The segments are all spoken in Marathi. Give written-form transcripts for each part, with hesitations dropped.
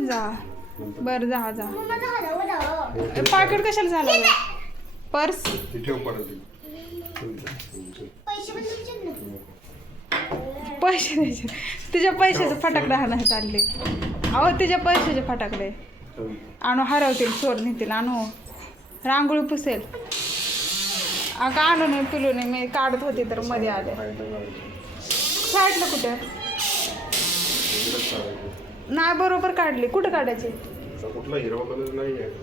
जा बर जा जा पाकिट कशाला झालं पर्स पैसे द्यायचे तुझ्या पैशाचं फटाकडे हाणायला चालले अहो तुझ्या पैशाचे फटाकडे आणू हरवतील चोर नेतील आणू रांगोळी पुसेल का आणू नाही पिलू नाही मी काढत होते तर मध्ये आले साईडला कुठं नाही बरोबर काढली कुठं काढायची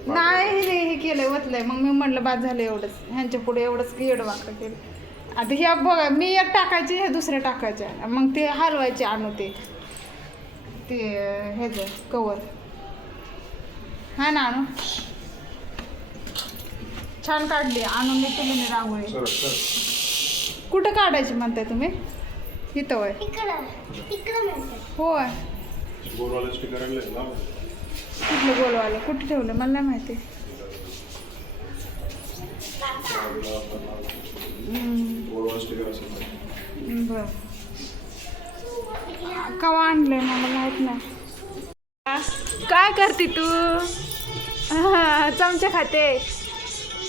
नाही हे केलंय वतलंय मग मी म्हणलं बाद झालं एवढंच ह्यांच्या पुढे एवढंच येडवाकडं केलं आता ह्या बघा मी एक टाकायचे हे दुसऱ्या टाकायच्या मग ते हलवायचे आणू ते ह्याचं कवर हा ना आणू छान काढली आणून मी तुला रांगोळी कुठं काढायची म्हणताय तुम्ही इथं होय होय कुठलं गोलवालं कुठे ठेवलं मला नाही माहिती बर कवा आणलंय मला माहित नाही काय करते तू चमचा खाते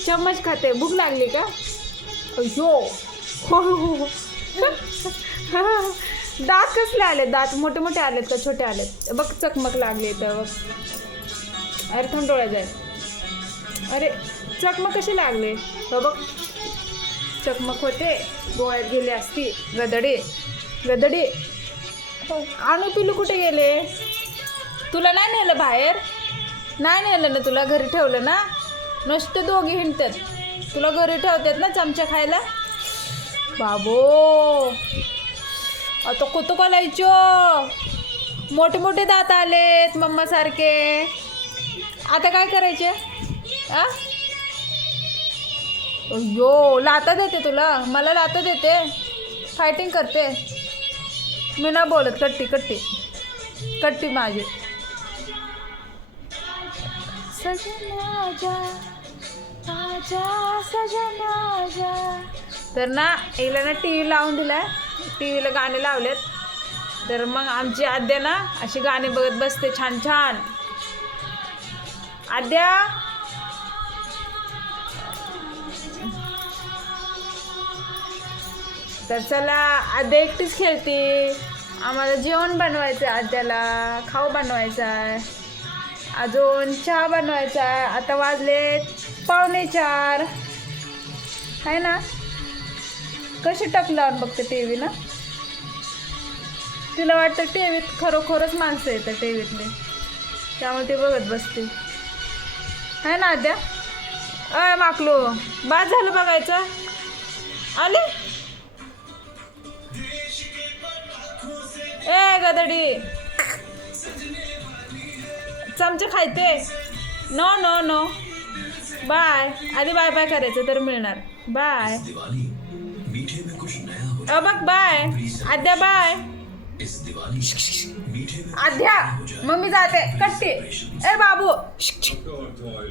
चम्मच खाते भूक लागली का अयो हो दात कसले आलेत दात मोठे मोठे आलेत का छोटे आलेत बघ चकमक लागली तर बघ अरे थंडोळ्या जाईल अरे चकमक कशी लागले बघ चकमक होते डोळ्यात गेले असती गदडे गदडे आणू पिलू कुठे गेले तुला नाही नेलं बाहेर नाही नेलं ना तुला घरी ठेवलं ना नुसते दोघे हिंडतात तुला घरी ठेवतात ना चमचा खायला बाबो आता कुठं बोलायचं मोठे मोठे दात आलेत मम्मा सारखे आता काय करायचे अयो लाता देते तुला मला लाता देते फायटिंग करते मी ना बोलत कट्टी कट्टी कट्टी माझी सजना जा आजा सजना जा तर ना हिला ना टी व्ही लावून दिलाय टी व्हीला गाणे लावलेत तर मग आमची आद्या ना अशी गाणी बघत बसते छान छान आद्या तर चला आद्या एकटीच खेळते आम्हाला जेवण बनवायचं आहे आद्याला खाऊ बनवायचा आहे अजून चहा बनवायचा आहे आता वाजले 3:45 आहे ना कशी टक लावून बघते टी व्ही ना तिला वाटतं टी व्हीत खरोखरच माणसं येतं टी व्हीतले त्यामुळे ते बघत बसते आहे ना आद्या अय माकलो बाद झालं बघायचं आले ए गदडी चमचे खायते नो नो नो बाय आधी बाय बाय करायचं तर मिळणार बाय बघ बाय आद्या बाय आद्या मम्मी जाते कट्टी ए बाबू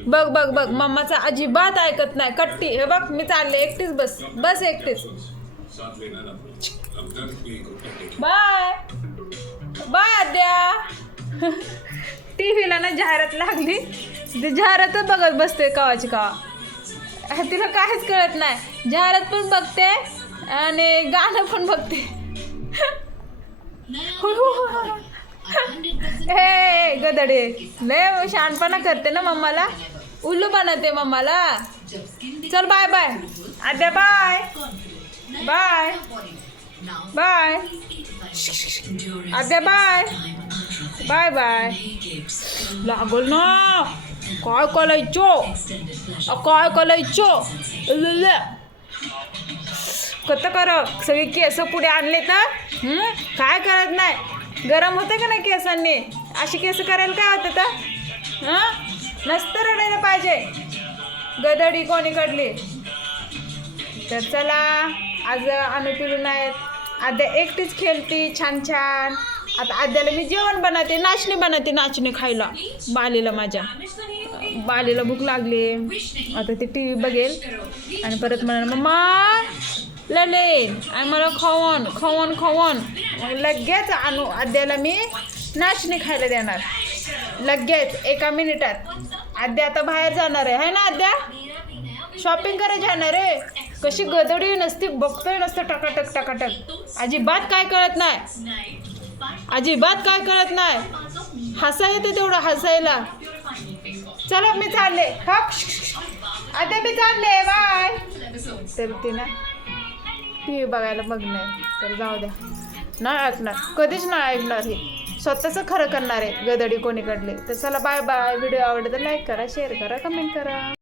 बघ बघ बघ मम्माचा अजिबात ऐकत नाही कट्टी हे बघ मी चालले एकटीच बस बस एकटीच बाय बाय आद्या टीव्हीला ना जाहिरात लागली ती जाहिरातच बघत बसते कवाची कवा तिला काहीच कळत नाही जाहिरात पण बघते आणि गाणं पण बघते हे गदडे लय शहाणपणा करते ना मम्माला उल्लू बनवते मम्माला चल बाय बाय आद्या बाय बाय बाय आद्या बाय बाय बाय लागल ना काय कलायचो कत कर सगळे केस पुढे आणले तर काय करत नाही गरम होते का नाही केसांनी अशी केस करायला काय होतं तर नसतं रडायला पाहिजे गदडी कोणी कडली तर चला आज आम्ही पिलू नाहीत आद्या एकटीच खेळती छान छान आता आद्याला मी जेवण बनवते नाचणी नाचणी खायला बालीला माझ्या बालीला भूक लागली आता ती टी व्ही बघेल आणि परत म्हणाल मम्मा ललेन आणि मला खवण लगेच आणू आद्याला मी नाचणी खायला देणार लगेच 1 मिनिटात. आद्या आता बाहेर जाणार आहे ना आद्या? शॉपिंग करायला जाणार आहे. कशी गदडी नसती, बघतोय नसतं टकाटक टकाटक. अजिबात काय कळत नाही, अजिबात काय कळत नाही. हसा येते तेवढं हसायला. चला मी चालले. हप आद्या मी चालले, बाय. तर तिनं टी व्ही बघायला मग नाही तर जाऊ द्या. नाही ऐकणार, कधीच नाही ऐकणार. हे स्वतःचं खरं करणार आहे गदडी कोणीकडले. तर चला बाय बाय. व्हिडिओ आवडला तर लाईक करा, शेअर करा, कमेंट करा.